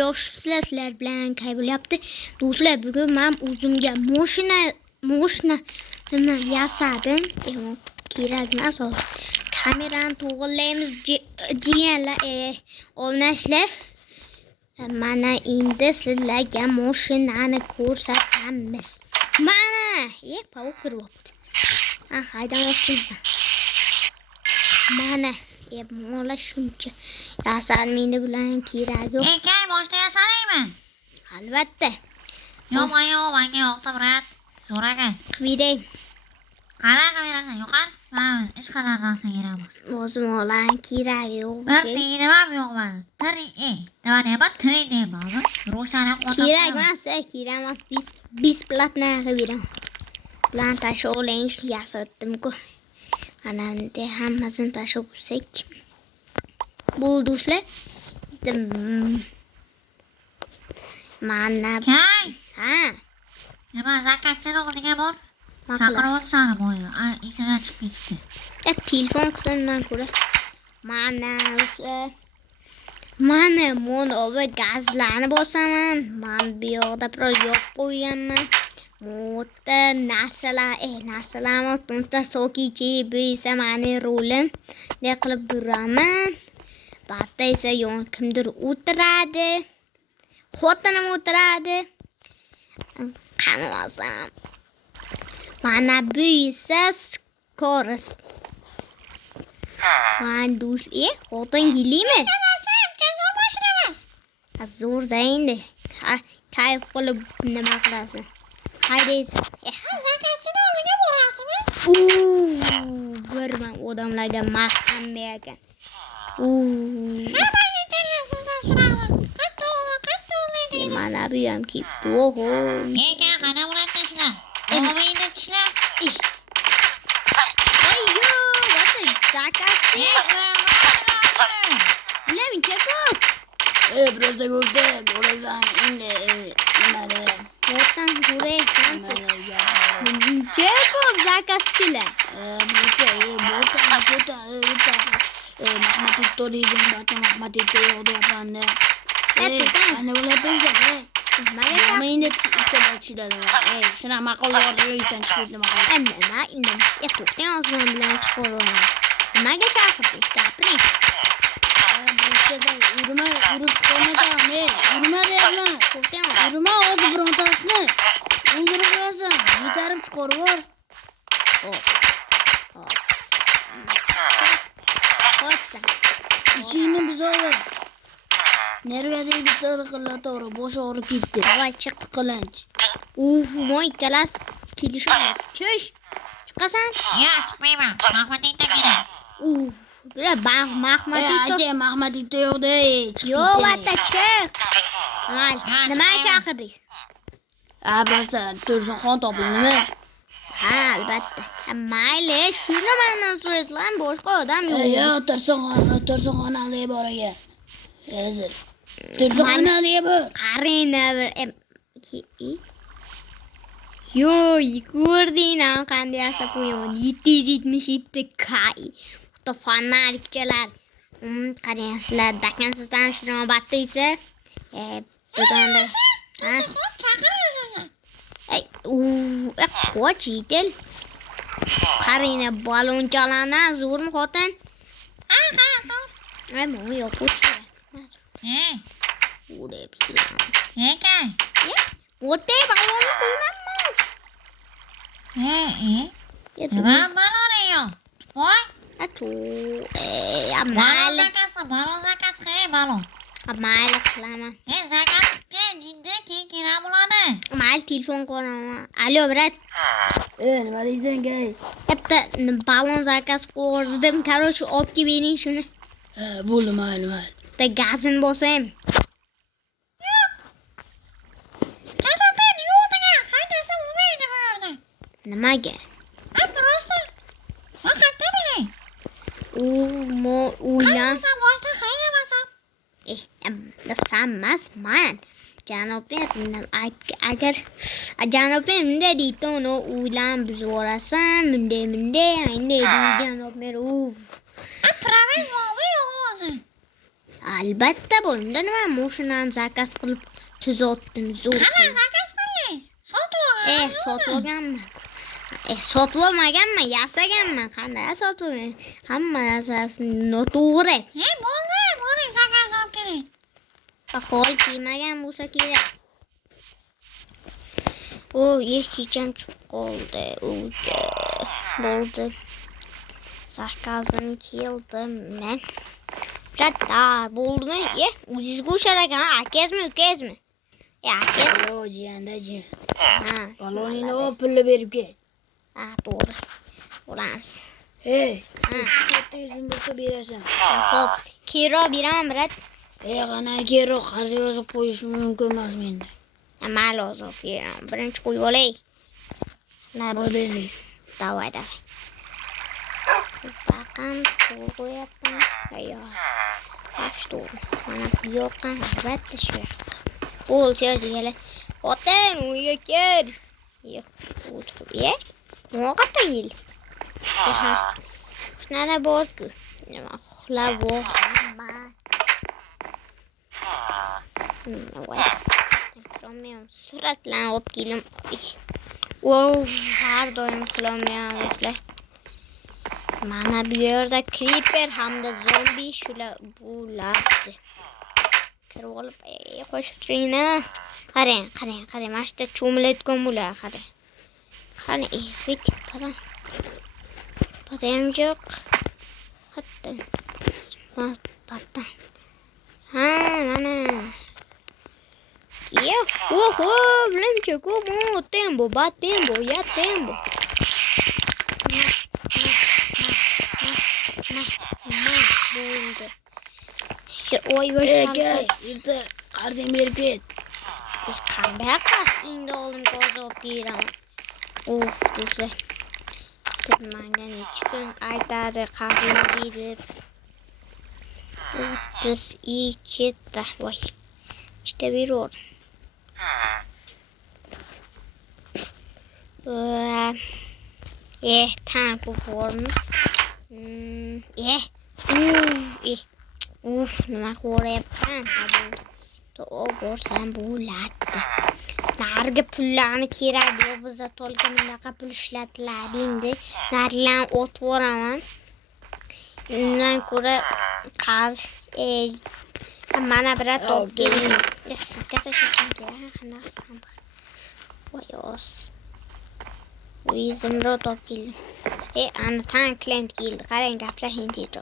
Yaxshimisiz sizlar bilan kay bo'lyapti? Do'stlar, bugun men o'zimga mashina nima yasadim. Kerak emas hozir. Kamerani to'g'rilaymiz jiyanlar, o'ynashlar. Mana endi sizlarga mashinani ko'rsatamiz. Mana, pavuk kiryapti. Haydamoqchimiz. Mana, mola shuncha yasadim, endi bilan kerak yo'q. Kay boshda yasalaymi? Albatta. Menga yoqdi brat. So'ragan. Qiviray. Qanaqa berasan, yo'qar? Men ish qilardan kerak. O'zim olan kerak yo'q. Bir tiyinim ham yo'q men. Nima deyapman? Tiring deyapman. Ro'shana qo'yib. Kerak emas, besplatno qilib beraman. Bilan tashlab oling, shu yasatdim-ku. Ana endi hammasini tashlab bo'lsak. Bo'ldi do'stlar. Mana. Kay. Nima zakatchini o'rniga bor? Chaqiryapsan boya. Esidan chiqib ketibdi. Telefon qismidan ko'ra. Mana do'stlar. Mana mo'nova gazlarni bosaman. Men bu yoqda biroz yo'q qo'yganman. Mota narsalar tonta sokichi bo'lsa meni rolim. Ne qilib buraman. Batda esa yon kimdir o'tiradi. Xotinim o'tiradi. Qanamasam. Mana bu esa skorost. Man do'stlar, xotin gilimi? Zo'r mashina emas. Zo'r endi. Kayf qilib nima qilasan? Haydaysan. Zakatchini oldiga borasizmi? Ko'rman odamlarga maqtan bergan. Hamma sizdan so'radim. Qatta oling. Mana bu ham ketdi. Oho. Aka, qana bo'ladi ishlar? Davomiyda ishlar. Ayyo, what's zakatchi? Bilamin chekop. Biroz go'zda bo'lasan endi nimada? Xotin ko'ray, qansiz? Chekop zakatchilar. Matematik to'laydim, matematik yo'qdi. Ana bo'ladi. Meni ichida. Shuna maqol yorishdan chiqdi maqol. Nima endi? To'xtang, o'zim bilan chiqaroman. Nimaga chaqirdingiz? Gapiring. Urma chiqolmasam, urma deyapman. To'xtang. Urma hozir birontasini. O'ldirib qo'yasan. Yetarib chiqarib bor. Qo'ysan. Ichingni buzovi. Nervada bitta qilato'g'ri, boshi og'rib ketdi. Voy chiq. Qilinch. Mo'y kalas kelishmaydi. Chush. Chiqasan? Yo'q, chiqmayman. Mahmadiyda kerak. Bular Mahmadiyda yo'qdi. Yo'q, atta chiq. Nima chaqirdingiz? Birozda Tursunxon topildimi? Albatta. Mayli, shuni mendan so'raydigan boshqa odam yo'q. Yo'q, Tursunxon aliga bor ekan. Hozir. Tursunxon aliga bor. Qarina Yo'q, ko'rdingmi qanday yasab qo'yaman? 777 kay. Xuddi fanarikchalar. Qaranglar, dakansiz tanishtirman batda esa. Do'konda. Chaqirasiz. Qoch yetil. Qaranglar, balonchalarni zo'rmi xotin? Zo'r. Mana yo'q qo'yib. O'ribsizlar. Aka. O'tay balonni qo'ymanmi? Nima baloniyo? Voy. Balon zakasi, balon. Mayli qilaman. Zakatga jiddi kerak bo'ladi. Mayli telefon qo'yaman. Alo, brat. Nima deysan, gay? Bitta balon zakaz qo'ydim. Короче, olib kelib bering shuni. Bo'ldi, mayli. Bitta gazini bosayim. Nimaga? Rosta. Vaqtda biling. O'ylan. Boshda haydamasam. Sanmasman. Janobim, agar janobim bunday deydi, uni o'ylan buzib yuborasan, bunday deydi janobim. Praviz bormi yo'qmi o'zi? Albatta bunda nima mashinani zakaz qilib tuzatdim zo'r. Qani zakaz qildingiz? Sotib olgan. Sotib olganman. Sotib olmaganman, yasaganman. Qanday sotib olgan? Hamma narsasi noto'g'ri. Bo'ldi, boring zakaz olib keling. Hol kiymagan bo'lsa kerak. Eshikam chiqib qoldi. Bo'ldi. Zakazim keldi. Men Ratta bo'ldimi? O'zingizga o'xshar ekan. Akazmi, ukazmi? Akaz. Jiyanda. Ha. Baloningni olib pulni berib ket. To'g'ri. Bo'lamiz. Hey, 400 bo'lsa berasan. Xo'p, keyinroq beraman, brat. Qana keyinroq qarz yozib qo'yish mumkin emas menda. Mayli, hozir beraman. Birinchi qo'yib olay. Bo'ldi. Davay. Bakam qo'yapman. To'g'ri. Mana bu yoqdan albatta shu yoqqa. Bo'lsa deylar. Xotin, uyga kel. O'tirib. Mo'qata yil. Shunada bor-ku. Nima uxlab bo'lma. Suratlarni olib kelim. Har doim qilolmayapman. Mana bu yerda creeper hamda zombi shular bo'ladi. Kirib olib qo'shtirina. Qarang. Mana shu yerda cho'milayotgan bo'ladi, qarang. Qani, qarang. Padam yo'q. Hatto. Mana. Blanche, como tempo, tempo. Bo'ldi. Voy, Erta qarzing berib ket. Qanday qas endi olim qo'zi olib beraman. Do'stlar. Menga necha kun aytadi qarzini berib. 32 voy. İşte bir or. Tamam bu form. Nima ko'ryapman? O borsam bo'ladi. Narigi pullarni kerak yo'q, bizda to'lgan bunaqa pul ishlatiladi endi. Narilarni otib yuboraman. Undan ko'ra qarz mana birat olib keling. Sizga tashakkur qilaman. Voy os. Zimrot olib keldim. Ana tanklent keldi. Qarang, gaplashing deydi.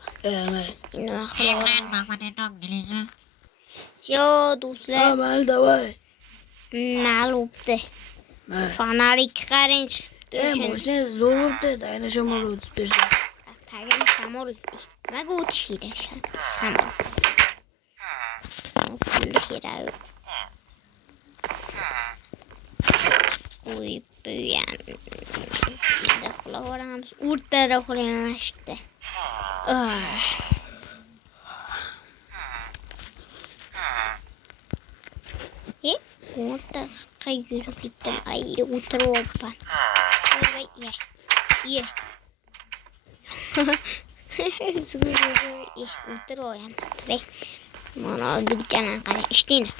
Nima qilaman? Yo, do'stlar. Amal davay. Ma'lumdi. Fonarik qarang. Moshina zo'r o'tdi, tagini shamol o'tib tursa. Tagini shamol. Nimaga o'tish kerak? Shamol. Pulli kerak. Buyam. Endi uxlavoramiz. O'rtada uxlayman işte. O'rtaga yurib ketdim. O'tiryapman. O'tiryapman. Mana gulchadan qarang, ishlaydi.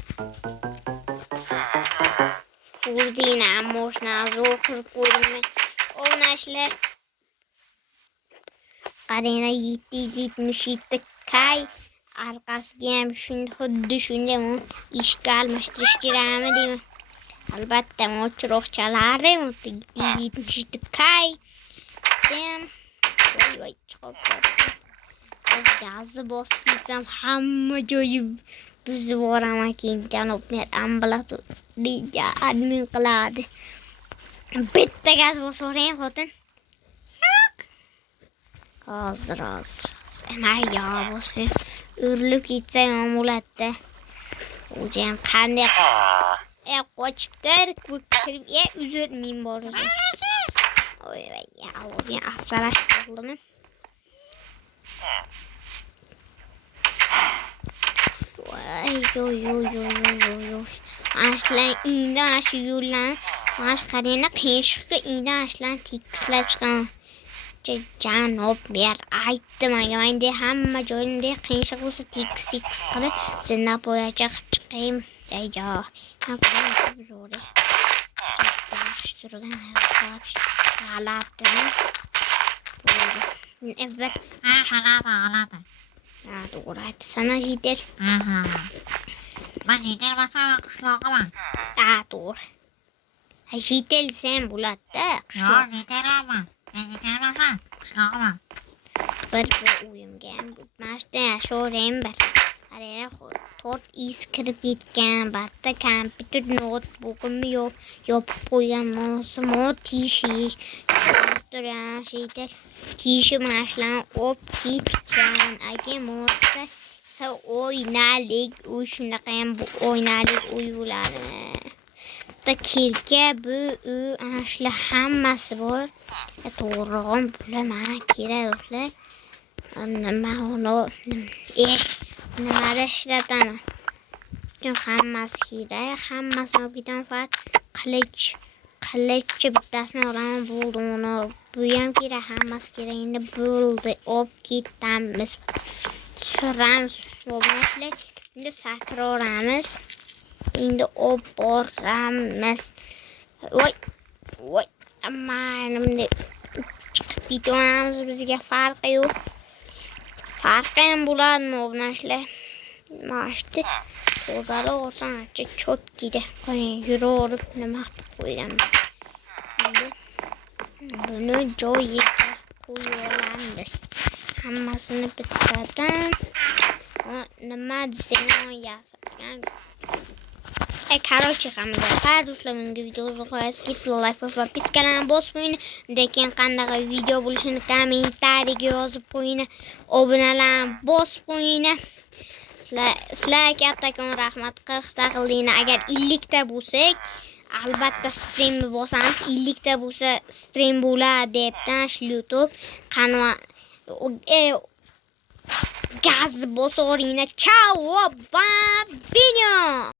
Urdina, moshina zo'r qilib qo'ydim. O'ynashlar. Qarang, 777 kay. Arkasiga ham xuddi shunday ishga almashtirish kerakmi deyman. Albatta, o'chiroqchalari 777 kay. Voy, chiqib qoldi. Gazni bosib ketsam hamma joyi buzib yuboraman, keyin janoblar ambulatoriyaga admin qiladi. Bitta gaz bosib yuboraymi xotin? Hozir. Mayga bosib urilib ketsa ham bo'ladi. O'zi ham qanday qochibdir, kirib, uzr, men bor o'zim. Voy, asalash qoldimi? Voy. Ashlan inda shu yo'ldan, qarayna qiyshiqqa inda ashlan tekislab chiqaman. janob mer aytdim aga menda hamma joyimda qiyshiq bo'lsa tekis qilib zinnab bo'yacha chiqayim deydi. Yaxshi turgan g'alatimi? Evet. G'alati. Ha, to'g'ri aytsan Jitel. Aha. Men Jitel emasman, qishlog'iman. Ha, to'g'ri. Jitel sen bo'ladi-da. Yo'q, Jitel emasman. Men Jitel emasman, qishlog'iman. Bir uyimga ham bitmasdi, sho'rayim bir. Qarang, 4 is kirib ketgan, batta kompyuter notebookimni yopib qo'ygan, mousimi tishi. Jitel tishi mashlan op ketgan. Aka mo'sa o'ynalik, uy shunaqa ham o'ynalik uy bo'ladi. Kirga bu ana shular hammasi bor. To'g'ri, bilaman keraklar. Nima ishlataman. Hammasi kerak, hammasini bitan faqat qilich bittasini olaman bo'ldi. Bu ham kerak, hammasi kerak. Endi bo'ldi, olib ketamiz. Suramiz, endi sakroramiz. Endi olib boramiz. Voy, amanimni bitonamiz, bizga farqi yo'q. Farqi ham bo'ladimi bu narsalar? Mashti to'zali olsam ancha cho'tkida. Qarang, yuraverib nima qilib qo'ygan. Buni joyiga qo'yamiz. Hammasini bittadan nima desang yasagan. Короче, hammaga do'stlar, menga videoga qo'yasiz, like va podpiskalarni bosib qo'ying. Undan keyin qanday video bo'lishini kommentariyaga yozib qo'ying. Obunalarni bosib qo'ying. Sizlarga kattakon rahmat. 40 ta qildinglar. Agar 50 ta bo'lsak, albatta stream bosamiz. 50 ta bo'lsa stream bo'ladi debdan YouTube qanva gaz bosoringlar. Ciao, bambino.